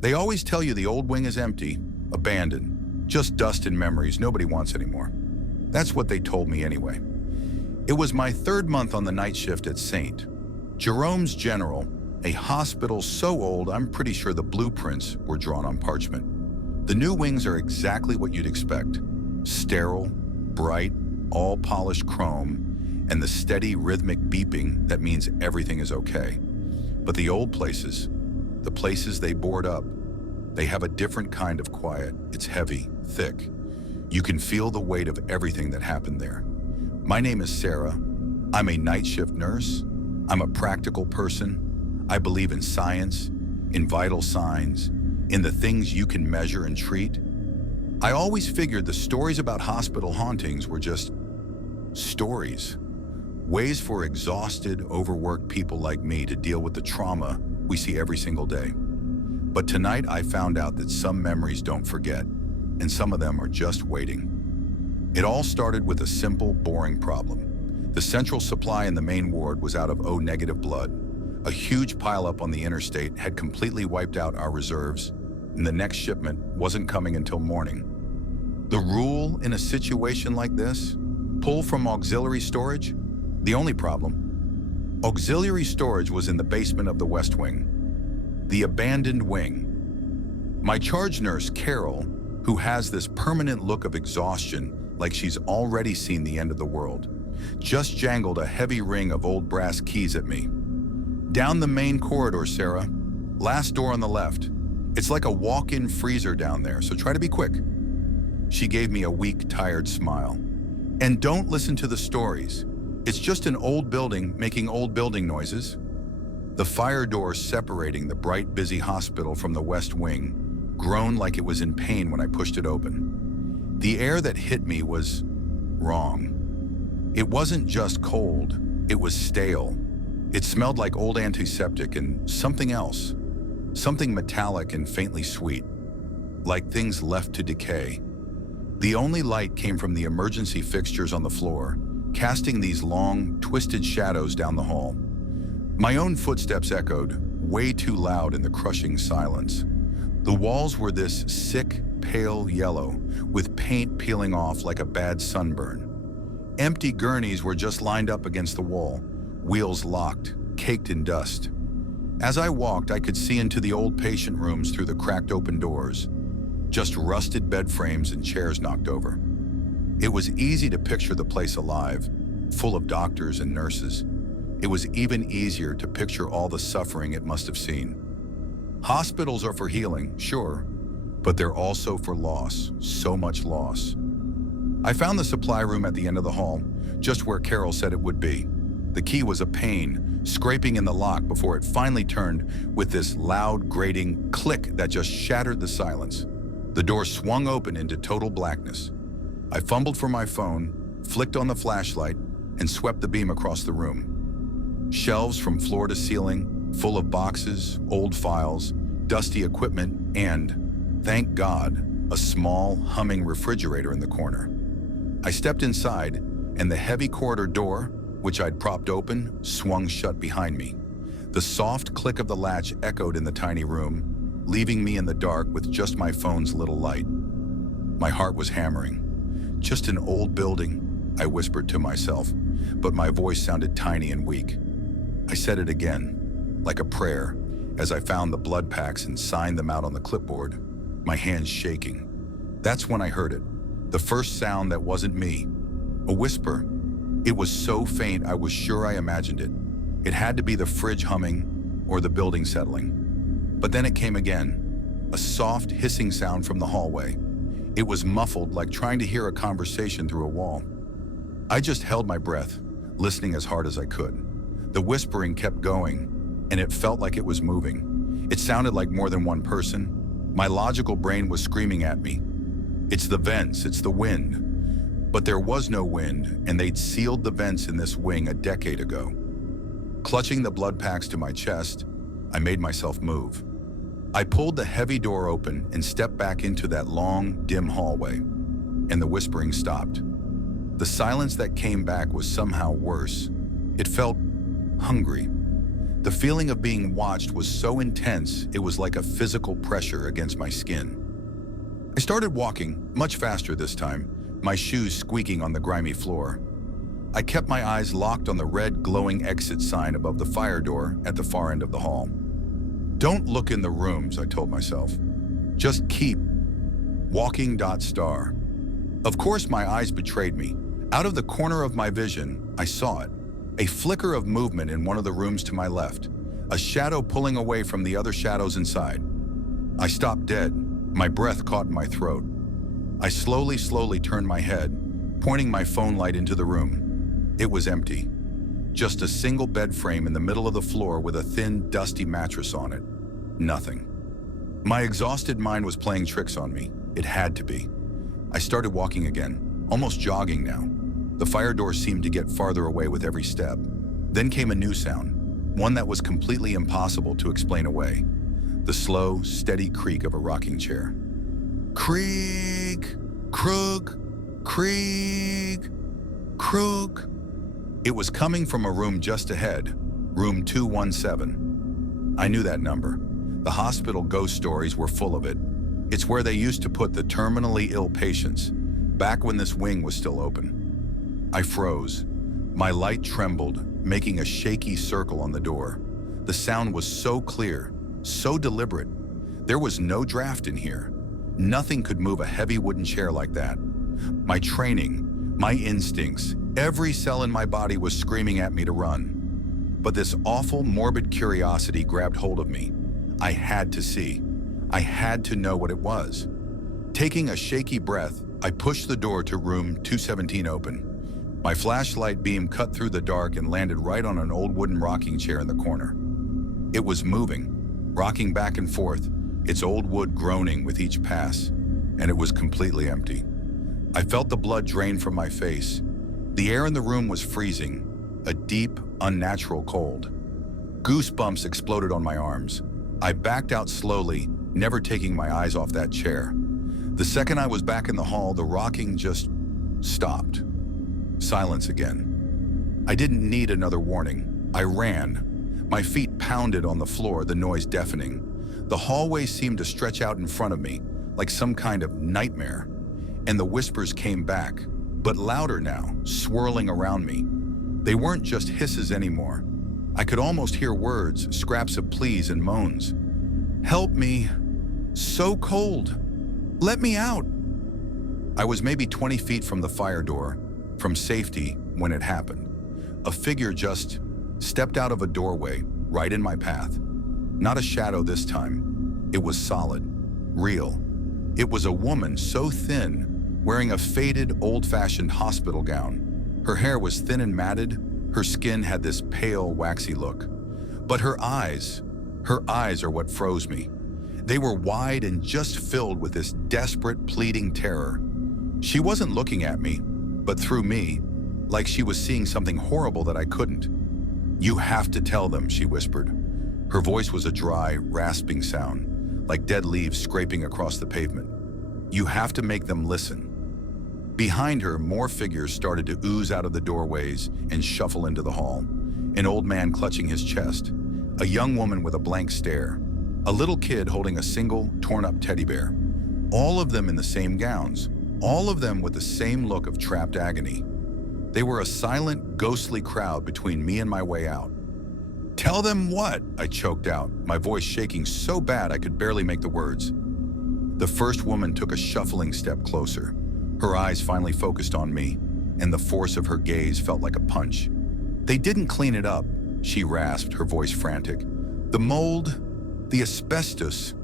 They always tell you the old wing is empty, abandoned, just dust and memories nobody wants anymore. That's what they told me anyway. It was my third month on the night shift at St. Jerome's General, a hospital so old I'm pretty sure the blueprints were drawn on parchment. The new wings are exactly what you'd expect. Sterile, bright, all polished chrome, and the steady rhythmic beeping that means everything is okay. But the old places, the places they board up, they have a different kind of quiet. It's heavy, thick. You can feel the weight of everything that happened there. My name is Sarah. I'm a night shift nurse. I'm a practical person. I believe in science, in vital signs, in the things you can measure and treat. I always figured the stories about hospital hauntings were just stories. Ways for exhausted, overworked people like me to deal with the trauma we see every single day. But tonight I found out that some memories don't forget, and some of them are just waiting. It all started with a simple, boring problem. The central supply in the main ward was out of O-negative blood. A huge pileup on the interstate had completely wiped out our reserves, and the next shipment wasn't coming until morning. The rule in a situation like this? Pull from auxiliary storage? The only problem? Auxiliary storage was in the basement of the West Wing, the abandoned wing. My charge nurse, Carol, who has this permanent look of exhaustion like she's already seen the end of the world, just jangled a heavy ring of old brass keys at me. Down the main corridor, Sarah. Last door on the left. It's like a walk-in freezer down there, so try to be quick. She gave me a weak, tired smile. And don't listen to the stories. It's just an old building making old building noises. The fire door separating the bright, busy hospital from the West Wing groaned like it was in pain when I pushed it open. The air that hit me was wrong. It wasn't just cold, it was stale. It smelled like old antiseptic and something else. Something metallic and faintly sweet, like things left to decay. The only light came from the emergency fixtures on the floor, casting these long, twisted shadows down the hall. My own footsteps echoed, way too loud in the crushing silence. The walls were this sick, pale yellow, with paint peeling off like a bad sunburn. Empty gurneys were just lined up against the wall, wheels locked, caked in dust. As I walked, I could see into the old patient rooms through the cracked open doors, just rusted bed frames and chairs knocked over. It was easy to picture the place alive, full of doctors and nurses. It was even easier to picture all the suffering it must have seen. Hospitals are for healing, sure, but they're also for loss, so much loss. I found the supply room at the end of the hall, just where Carol said it would be. The key was a pain, scraping in the lock before it finally turned with this loud, grating click that just shattered the silence. The door swung open into total blackness. I fumbled for my phone, flicked on the flashlight, and swept the beam across the room. Shelves from floor to ceiling, full of boxes, old files, dusty equipment, and, thank God, a small, humming refrigerator in the corner. I stepped inside, and the heavy corridor door, which I'd propped open, swung shut behind me. The soft click of the latch echoed in the tiny room, leaving me in the dark with just my phone's little light. My heart was hammering. Just an old building, I whispered to myself, but my voice sounded tiny and weak. I said it again, like a prayer, as I found the blood packs and signed them out on the clipboard, my hands shaking. That's when I heard it, the first sound that wasn't me, a whisper. It was so faint I was sure I imagined it. It had to be the fridge humming or the building settling. But then it came again, a soft hissing sound from the hallway. It was muffled, like trying to hear a conversation through a wall. I just held my breath, listening as hard as I could. The whispering kept going, and it felt like it was moving. It sounded like more than one person. My logical brain was screaming at me. It's the vents, it's the wind. But there was no wind, and they'd sealed the vents in this wing a decade ago. Clutching the blood packs to my chest, I made myself move. I pulled the heavy door open and stepped back into that long, dim hallway, and the whispering stopped. The silence that came back was somehow worse. It felt hungry. The feeling of being watched was so intense, it was like a physical pressure against my skin. I started walking, much faster this time, my shoes squeaking on the grimy floor. I kept my eyes locked on the red glowing exit sign above the fire door at the far end of the hall. Don't look in the rooms, I told myself. Just keep walking. Star. Of course, my eyes betrayed me. Out of the corner of my vision, I saw it. A flicker of movement in one of the rooms to my left, a shadow pulling away from the other shadows inside. I stopped dead, my breath caught in my throat. I slowly turned my head, pointing my phone light into the room. It was empty. Just a single bed frame in the middle of the floor with a thin, dusty mattress on it. Nothing. My exhausted mind was playing tricks on me. It had to be. I started walking again, almost jogging now. The fire door seemed to get farther away with every step. Then came a new sound, one that was completely impossible to explain away. The slow, steady creak of a rocking chair. Creak, crook, creak, crook. It was coming from a room just ahead, room 217. I knew that number. The hospital ghost stories were full of it. It's where they used to put the terminally ill patients, back when this wing was still open. I froze. My light trembled, making a shaky circle on the door. The sound was so clear, so deliberate. There was no draft in here. Nothing could move a heavy wooden chair like that. My training, my instincts, every cell in my body was screaming at me to run. But this awful, morbid curiosity grabbed hold of me. I had to see. I had to know what it was. Taking a shaky breath, I pushed the door to room 217 open. My flashlight beam cut through the dark and landed right on an old wooden rocking chair in the corner. It was moving, rocking back and forth, its old wood groaning with each pass, and it was completely empty. I felt the blood drain from my face. The air in the room was freezing, a deep, unnatural cold. Goosebumps exploded on my arms. I backed out slowly, never taking my eyes off that chair. The second I was back in the hall, the rocking just stopped. Silence again. I didn't need another warning. I ran. My feet pounded on the floor, the noise deafening. The hallway seemed to stretch out in front of me, like some kind of nightmare. And the whispers came back, but louder now, swirling around me. They weren't just hisses anymore. I could almost hear words, scraps of pleas and moans. Help me. So cold. Let me out. I was maybe 20 feet from the fire door, from safety when it happened. A figure just stepped out of a doorway, right in my path. Not a shadow this time. It was solid, real. It was a woman so thin, wearing a faded, old-fashioned hospital gown. Her hair was thin and matted. Her skin had this pale, waxy look. But her eyes are what froze me. They were wide and just filled with this desperate, pleading terror. She wasn't looking at me, but through me, like she was seeing something horrible that I couldn't. You have to tell them, she whispered. Her voice was a dry, rasping sound, like dead leaves scraping across the pavement. You have to make them listen. Behind her, more figures started to ooze out of the doorways and shuffle into the hall. An old man clutching his chest, a young woman with a blank stare, a little kid holding a single, torn-up teddy bear. All of them in the same gowns, all of them with the same look of trapped agony. They were a silent, ghostly crowd between me and my way out. Tell them what? I choked out, my voice shaking so bad I could barely make the words. The first woman took a shuffling step closer. Her eyes finally focused on me, and the force of her gaze felt like a punch. They didn't clean it up, she rasped, her voice frantic. The mold, the asbestos,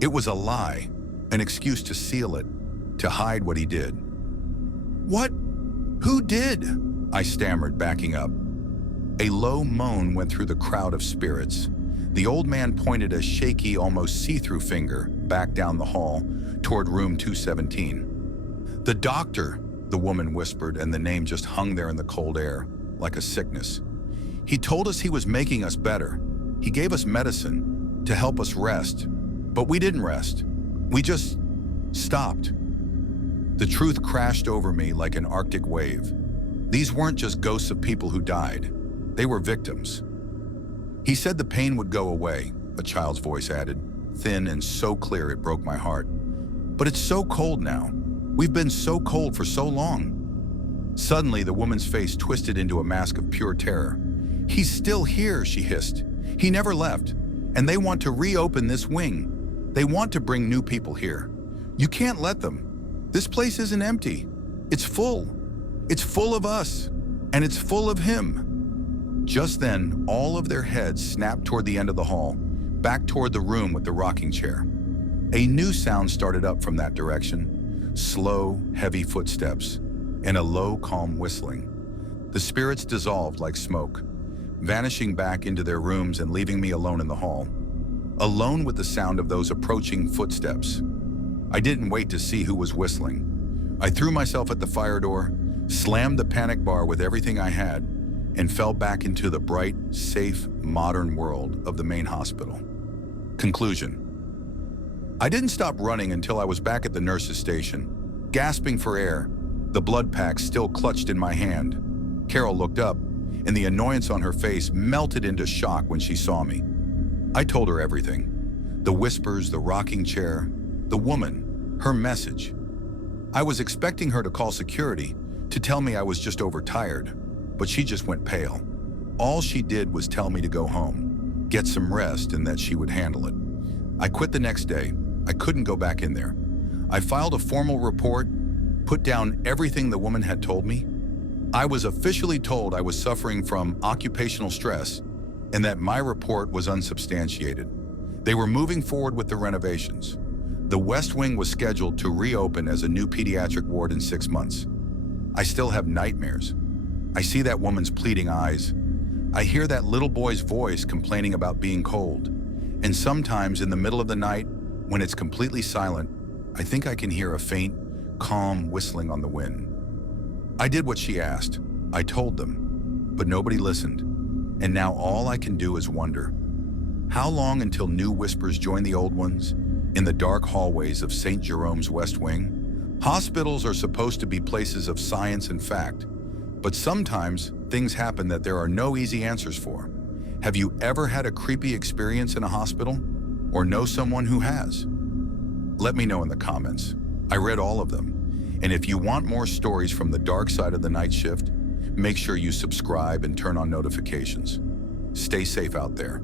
it was a lie, an excuse to seal it, to hide what he did. What? Who did? I stammered, backing up. A low moan went through the crowd of spirits. The old man pointed a shaky, almost see-through finger back down the hall toward room 217. The doctor, the woman whispered, and the name just hung there in the cold air, like a sickness. He told us he was making us better. He gave us medicine to help us rest, but we didn't rest. We just stopped. The truth crashed over me like an Arctic wave. These weren't just ghosts of people who died. They were victims. He said the pain would go away, a child's voice added, thin and so clear it broke my heart. But it's so cold now. We've been so cold for so long. Suddenly, the woman's face twisted into a mask of pure terror. He's still here, she hissed. He never left, and they want to reopen this wing. They want to bring new people here. You can't let them. This place isn't empty. It's full. It's full of us, and it's full of him. Just then, all of their heads snapped toward the end of the hall, back toward the room with the rocking chair. A new sound started up from that direction, slow, heavy footsteps, and a low, calm whistling. The spirits dissolved like smoke, vanishing back into their rooms and leaving me alone in the hall, alone with the sound of those approaching footsteps. I didn't wait to see who was whistling. I threw myself at the fire door, slammed the panic bar with everything I had, and fell back into the bright, safe, modern world of the main hospital. Conclusion. I didn't stop running until I was back at the nurse's station, gasping for air, the blood pack still clutched in my hand. Carol looked up, and the annoyance on her face melted into shock when she saw me. I told her everything. The whispers, the rocking chair, the woman, her message. I was expecting her to call security, to tell me I was just overtired, but she just went pale. All she did was tell me to go home, get some rest, and that she would handle it. I quit the next day. I couldn't go back in there. I filed a formal report, put down everything the woman had told me. I was officially told I was suffering from occupational stress and that my report was unsubstantiated. They were moving forward with the renovations. The West Wing was scheduled to reopen as a new pediatric ward in 6 months. I still have nightmares. I see that woman's pleading eyes. I hear that little boy's voice complaining about being cold. And sometimes in the middle of the night, when it's completely silent, I think I can hear a faint, calm whistling on the wind. I did what she asked. I told them, but nobody listened. And now all I can do is wonder, how long until new whispers join the old ones in the dark hallways of St. Jerome's West Wing? Hospitals are supposed to be places of science and fact, but sometimes things happen that there are no easy answers for. Have you ever had a creepy experience in a hospital? Or know someone who has? Let me know in the comments. I read all of them. And if you want more stories from the dark side of the night shift, make sure you subscribe and turn on notifications. Stay safe out there.